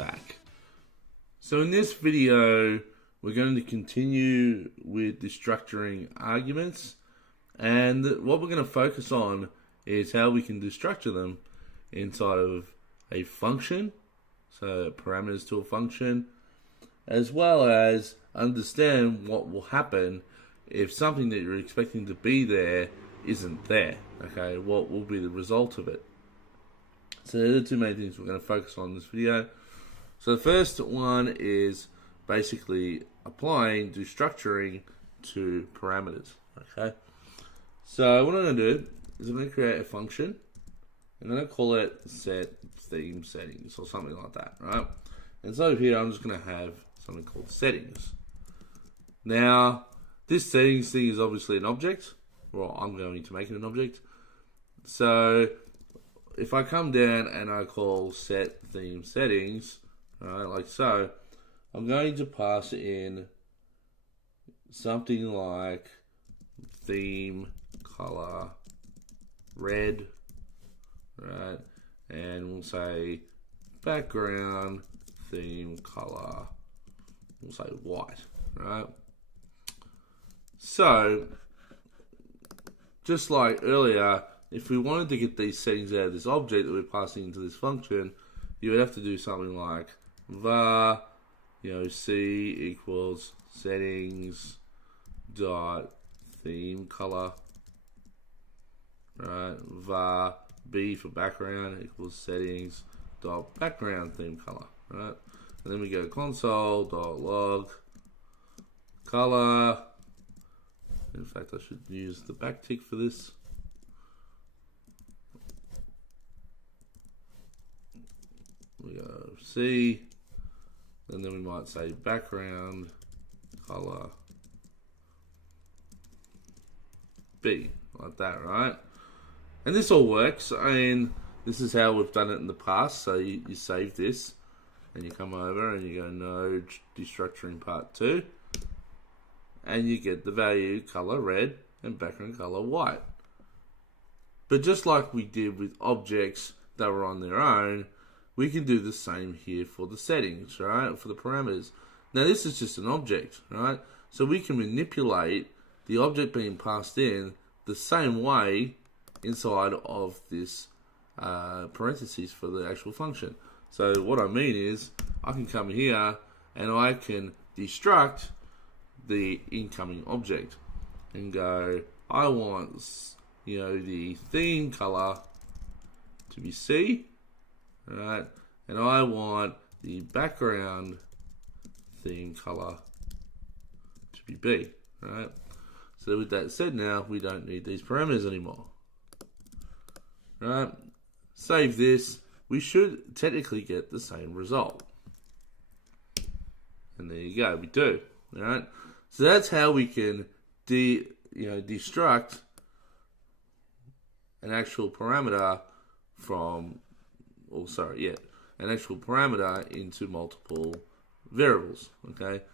back. So in this video, we're going to continue with destructuring arguments, and what we're going to focus on is how we can destructure them inside of a function, so parameters to a function, as well as understand what will happen if something that you're expecting to be there isn't there. Okay, what will be the result of it? So they're the two main things we're going to focus on in this video. So the first one is basically applying destructuring to parameters. Okay, so what I'm going to do is I'm going to create a function. I'm going to call it set theme settings or something like that, right? And so here I'm just going to have something called settings. Now this settings thing is obviously an object. Well, I'm going to make it an object. So if I come down and I call set theme settings, right, like so, I'm going to pass in something like theme color red, right, and we'll say background theme color, we'll say white, right? So just like earlier, if we wanted to get these settings out of this object that we're passing into this function, you would have to do something like var, c equals settings dot theme color, right? Var b for background equals settings dot background theme color, right? And then we go console dot log color. In fact, I should use the backtick for this. We go C, and then we might say background color B, like that, right? And this all works. I mean, this is how we've done it in the past. So you save this, and you come over and you go no destructuring part 2, and you get the value color red and background color white. But just like we did with objects that were on their own, we can do the same here for the settings, right? For the parameters. Now this is just an object, right? So we can manipulate the object being passed in the same way inside of this parentheses for the actual function. So what I mean is I can come here and I can destruct the incoming object and go, I want the theme color to be C, right? And I want the background theme color to be B, right? So with that said, now we don't need these parameters anymore, right? Save this. We should technically get the same result. And there you go, we do, right? So that's how we can destruct an actual parameter from, an actual parameter into multiple variables, okay?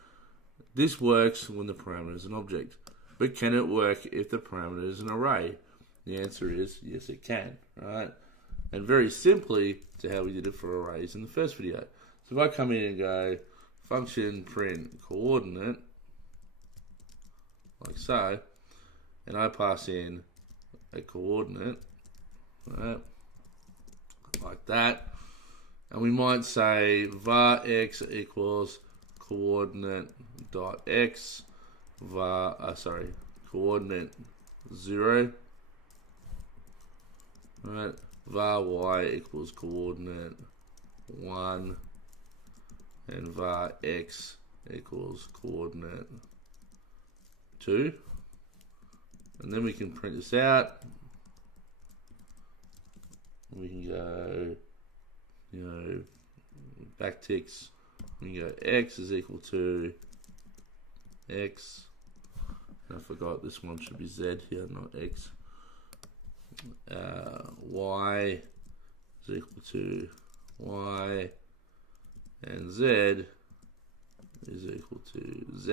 This works when the parameter is an object, but can it work if the parameter is an array? The answer is yes, it can, right? And very simply to how we did it for arrays in the first video. So if I come in and go function print coordinate, like so, and I pass in a coordinate, right, like that, and we might say var x equals coordinate dot x coordinate 0, right, var y equals coordinate 1, and var x equals coordinate 2, and then we can print this out. We can go, backticks. We can go x is equal to x. And I forgot this one should be z here, not x. Y is equal to y, and z is equal to z.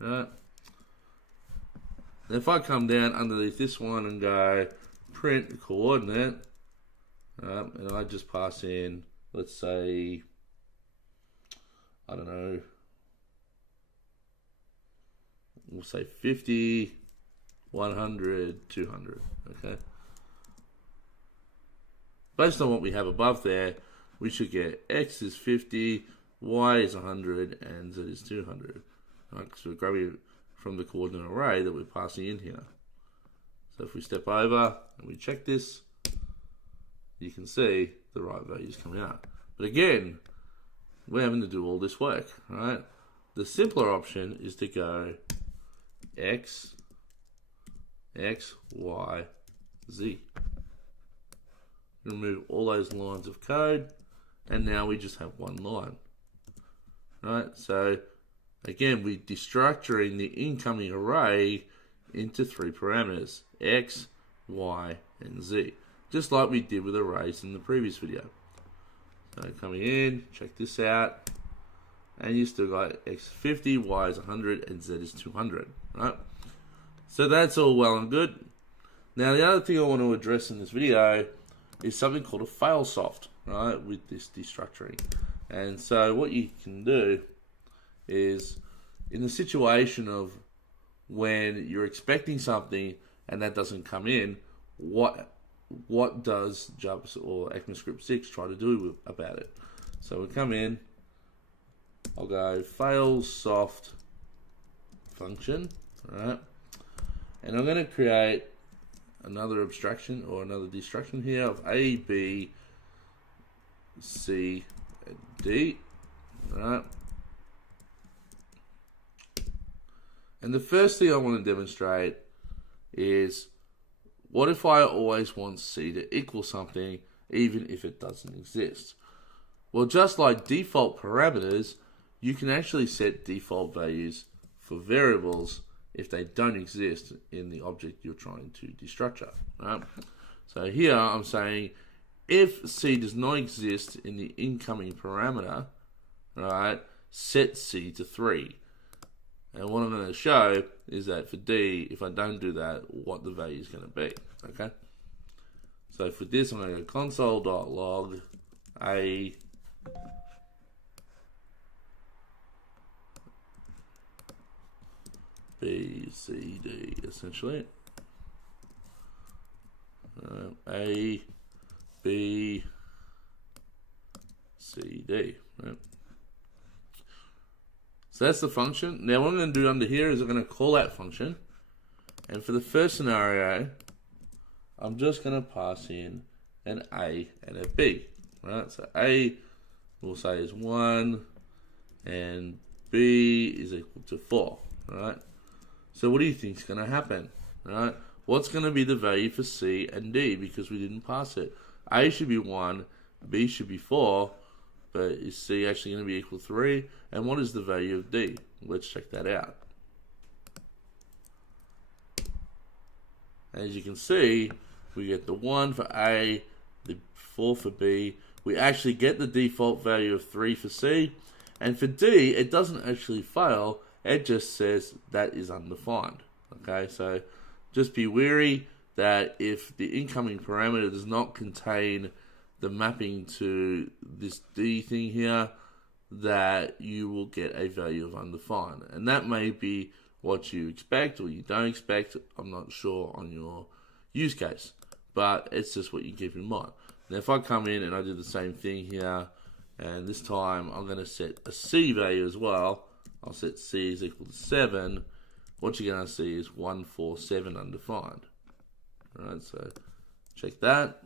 Right? And if I come down underneath this one and go print coordinate, and I just pass in let's say, I don't know, we'll say 50, 100, 200, okay? Based on what we have above there, we should get X is 50, Y is 100, and Z is 200. Right? So we're grabbing from the coordinate array that we're passing in here. So if we step over and we check this, you can see the right values coming out. But again, we're having to do all this work, right? The simpler option is to go X, Y, Z. Remove all those lines of code, and now we just have one line, right? So again, we're destructuring the incoming array into 3 parameters, X, Y, and Z, just like we did with arrays in the previous video. So coming in, check this out, and you still got X 50, Y is 100, and Z is 200, right? So that's all well and good. Now the other thing I want to address in this video is something called a fail-soft, right, with this destructuring. And so what you can do is, in the situation of when you're expecting something and that doesn't come in, what does Java or ECMAScript 6 try to do about it? So we come in, I'll go fail-soft function, right, and I'm going to create another abstraction or another destruction here of A, B, C, and D, right? And the first thing I want to demonstrate is, what if I always want C to equal something even if it doesn't exist? Well, just like default parameters, you can actually set default values for variables if they don't exist in the object you're trying to destructure, right? So here I'm saying if C does not exist in the incoming parameter, right, set C to 3. And what I'm going to show is that for D, if I don't do that, what the value is going to be, okay? So for this, I'm going to go console.log A B, C, D, essentially. A, B, C, D, right? So that's the function. Now what I'm going to do under here is I'm going to call that function. And for the first scenario, I'm just going to pass in an A and a B, right? So A, we'll say is 1, and B is equal to 4, right? So what do you think is going to happen, right? What's going to be the value for C and D because we didn't pass it? A should be 1, B should be 4, but is C actually going to be equal to 3? And what is the value of D? Let's check that out. As you can see, we get the 1 for A, the 4 for B. We actually get the default value of 3 for C. And for D, it doesn't actually fail. It just says that is undefined. Okay, so just be wary that if the incoming parameter does not contain the mapping to this D thing here, that you will get a value of undefined. And that may be what you expect or you don't expect. I'm not sure on your use case, but it's just what you keep in mind. Now if I come in and I do the same thing here, and this time I'm going to set a C value as well, I'll set C is equal to 7. What you're going to see is 147 undefined. Alright, so check that.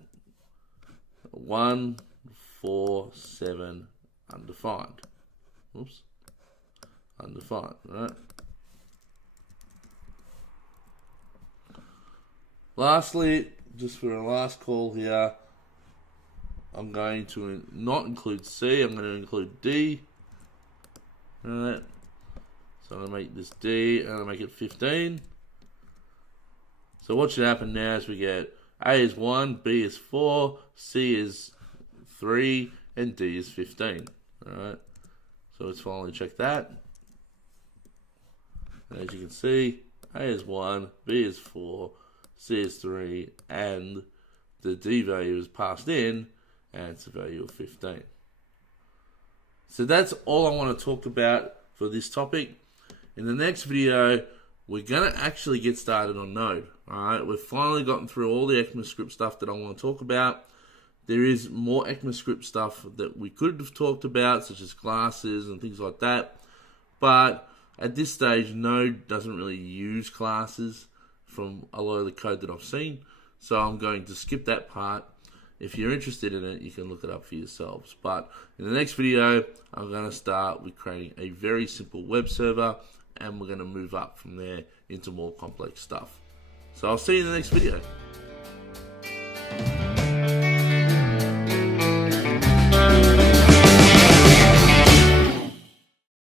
147 undefined. Oops. Undefined, right? Lastly, just for a last call here, I'm going to not include C, I'm going to include D. Alright. So I'm going to make this D, and I'm going to make it 15. So what should happen now is we get A is 1, B is 4, C is 3, and D is 15. Alright. So let's finally check that. And as you can see, A is 1, B is 4, C is 3, and the D value is passed in, and it's a value of 15. So that's all I want to talk about for this topic. In the next video, we're going to actually get started on Node. Alright, we've finally gotten through all the ECMAScript stuff that I want to talk about. There is more ECMAScript stuff that we could have talked about, such as classes and things like that. But at this stage, Node doesn't really use classes from a lot of the code that I've seen. So I'm going to skip that part. If you're interested in it, you can look it up for yourselves. But in the next video, I'm going to start with creating a very simple web server, and we're going to move up from there into more complex stuff. So I'll see you in the next video.